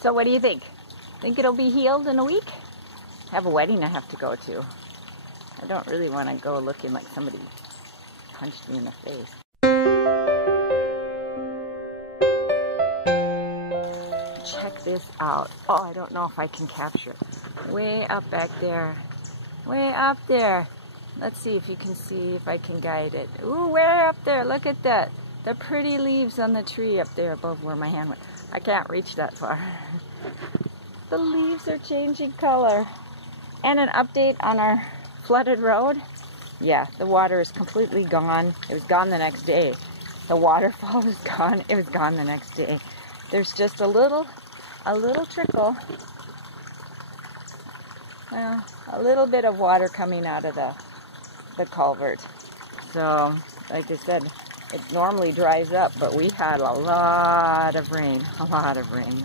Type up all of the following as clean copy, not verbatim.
So what do you think? Think it'll be healed in a week? I have a wedding I have to go to. I don't really want to go looking like somebody punched me in the face. Check this out. Oh, I don't know if I can capture it. Way up back there. Way up there. Let's see if you can see if I can guide it. Ooh, way up there. Look at that. The pretty leaves on the tree up there above where my hand went. I can't reach that far. The leaves are changing color. And an update on our flooded road. Yeah, the water is completely gone. It was gone the next day. The waterfall is gone. It was gone the next day. There's just a little trickle. Well, a little bit of water coming out of the culvert. So, like I said, it normally dries up, but we had a lot of rain. A lot of rain.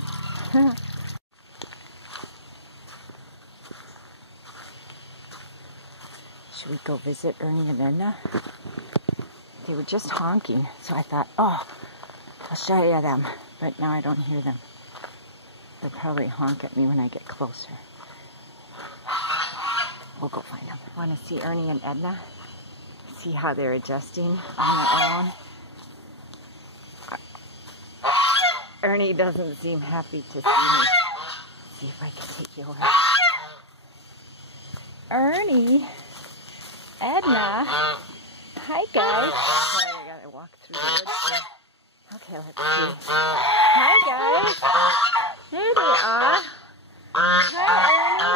Should we go visit Ernie and Edna? They were just honking, so I thought, oh, I'll show you them. But now I don't hear them. They'll probably honk at me when I get closer. We'll go find them. Want to see Ernie and Edna? See how they're adjusting on their own. Ernie doesn't seem happy to see me. See if I can take you away. Ernie, Edna, hi guys. Sorry, I gotta walk through the woods. Okay, let's see. Hi guys. There they are. Hi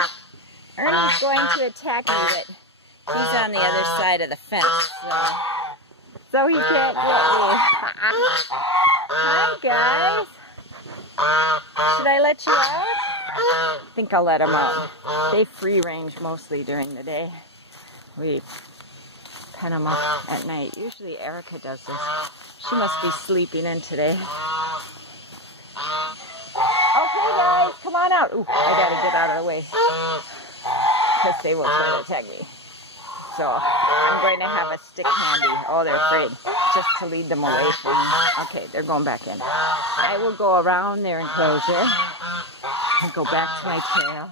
Ernie. Ernie's going to attack me, but he's on the other side of the fence, so he can't get me. Hi guys. Should I let you out? I think I'll let them out. They free range mostly during the day. We pen them up at night. Usually Erica does this. She must be sleeping in today. Okay guys, come on out. Ooh, I gotta get out of the way, because they will try to attack me. So I'm going to have a stick handy. Oh, they're afraid. Just to lead them away from me. Okay, they're going back in. I will go around their enclosure and go back to my trail.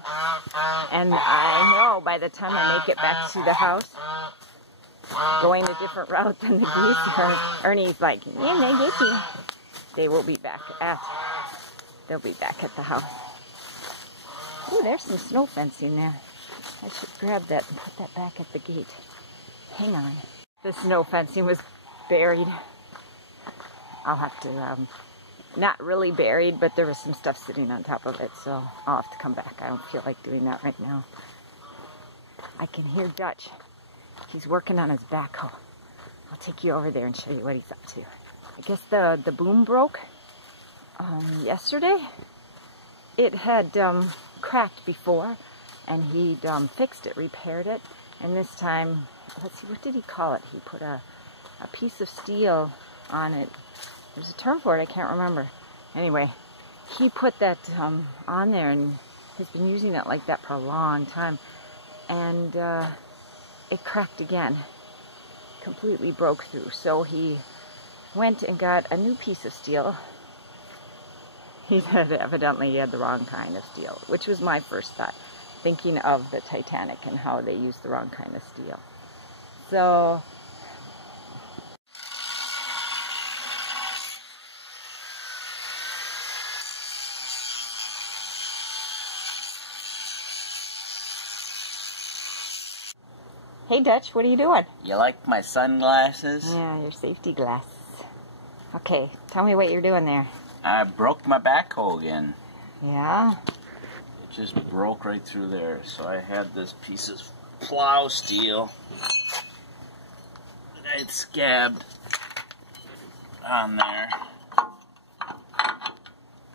And I know by the time I make it back to the house, going a different route than the geese, Ernie's like, yeah, they get you. They will be back they'll be back at the house. Ooh, there's some snow fencing there. I should grab that and put that back at the gate. Hang on. The snow fencing was buried. I'll have to, not really buried, but there was some stuff sitting on top of it, so I'll have to come back. I don't feel like doing that right now. I can hear Dutch. He's working on his backhoe. I'll take you over there and show you what he's up to. I guess the boom broke yesterday. It had cracked before, and he'd fixed it, repaired it, and this time, let's see, what did he call it? He put a piece of steel on it. There's a term for it, I can't remember. Anyway, he put that on there and has been using it like that for a long time, and it cracked again, completely broke through. So he went and got a new piece of steel. He said evidently he had the wrong kind of steel, which was my first thought, thinking of the Titanic and how they used the wrong kind of steel. So hey Dutch, what are you doing? You like my sunglasses? Yeah, your safety glasses. Okay, tell me what you're doing there. I broke my backhoe again. Yeah? It just broke right through there. So I had this piece of plow steel that I had scabbed on there.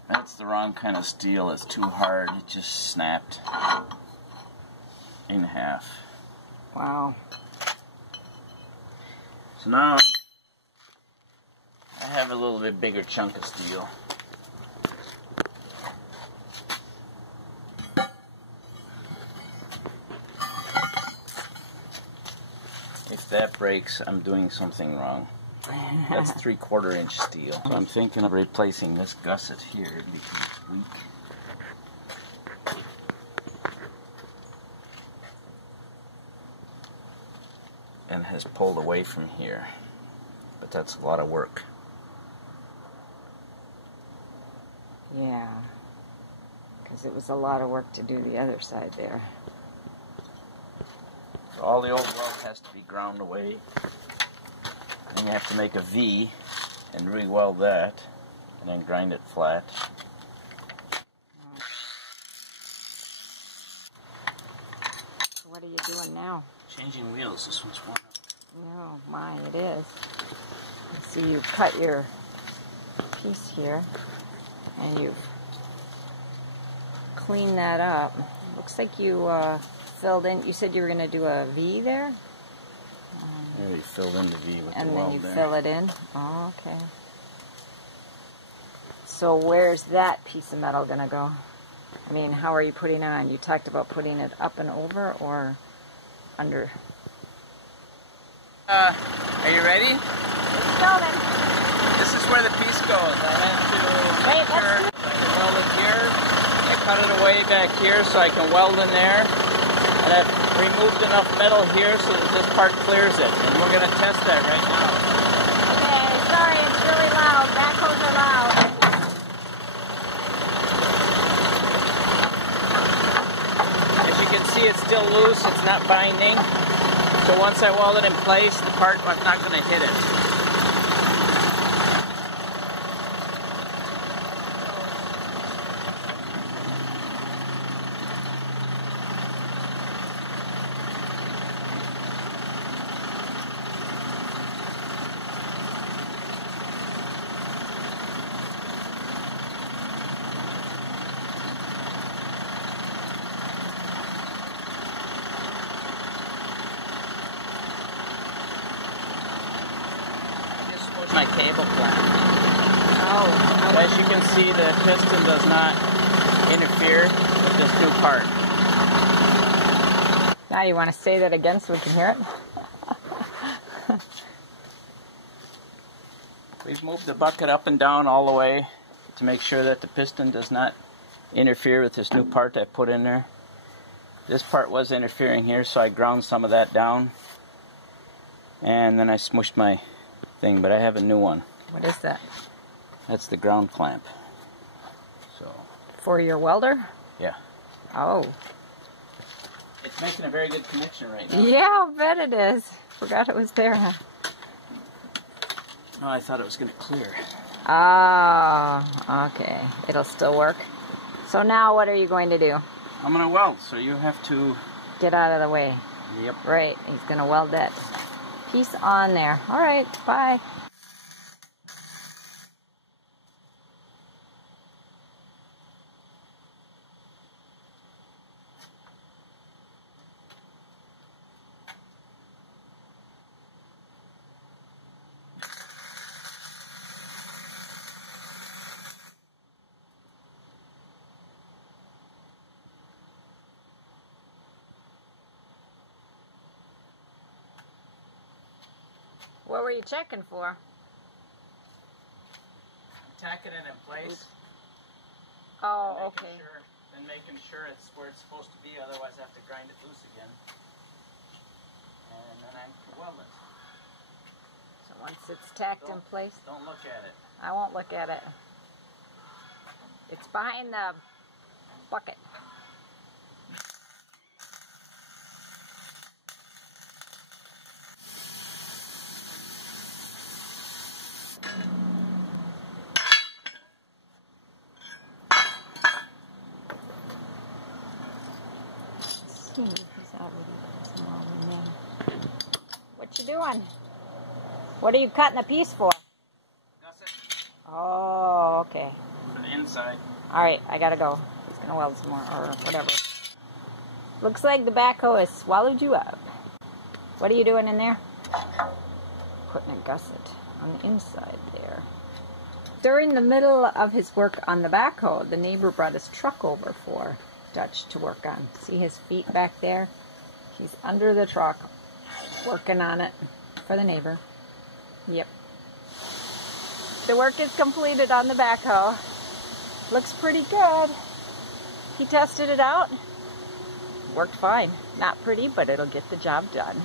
That's the wrong kind of steel. It's too hard. It just snapped in half. Wow. So now I have a little bit bigger chunk of steel. If that breaks, I'm doing something wrong. That's 3/4 inch steel. So I'm thinking of replacing this gusset here because it's weak. and has pulled away from here. But that's a lot of work. Yeah, because it was a lot of work to do the other side there. So all the old weld has to be ground away. Then you have to make a V and re-weld that, and then grind it flat. So what are you doing now? Changing wheels. This one's worn out. No, my, it is. So you cut your piece here, and you've cleaned that up. Looks like you filled in. You said you were going to do a V there? Yeah, you filled in the V with and the then weld you there. fill it in? Oh, okay. So where's that piece of metal going to go? I mean, how are you putting it on? You talked about putting it up and over or under? Are you ready? It's going. This is where the piece goes. I had to make sure I weld it here. I cut it away back here so I can weld in there. And I've removed enough metal here so that this part clears it. And we're going to test that right now. Okay, sorry, it's really loud. Backhoes are loud. As you can see, it's still loose. It's not binding. So once I weld it in place, the part, I'm not going to hit it. My cable clamp. Oh. As you can see, the piston does not interfere with this new part. Now you want to say that again so we can hear it? We've moved the bucket up and down all the way to make sure that the piston does not interfere with this new part I put in there. This part was interfering here, so I ground some of that down. And then I smushed my thing, but I have a new one. What is that? That's the ground clamp. So For your welder? yeah. Oh. It's making a very good connection right now. Yeah, I'll bet it is. Forgot it was there, huh? Oh, I thought it was going to clear. Oh, okay. It'll still work. So now what are you going to do? I'm going to weld, so you have to... Get out of the way. Yep. Right, he's going to weld that piece on there. All right, bye. What were you checking for? Tacking it in place. Oh, okay. And making sure it's where it's supposed to be, otherwise I have to grind it loose again. And then I can weld it. So once it's tacked in place, Don't look at it. I won't look at it. It's behind the bucket. What you doing? What are you cutting a piece for? Gusset Oh, okay. for the inside. Alright, I gotta go. He's gonna weld some more, or whatever. Looks like the backhoe has swallowed you up. What are you doing in there? Putting a gusset on the inside there. During the middle of his work on the backhoe, the neighbor brought his truck over for Dutch to work on. See his feet back there? He's under the truck, working on it for the neighbor. Yep. The work is completed on the backhoe. Looks pretty good. He tested it out. Worked fine. Not pretty, but it'll get the job done.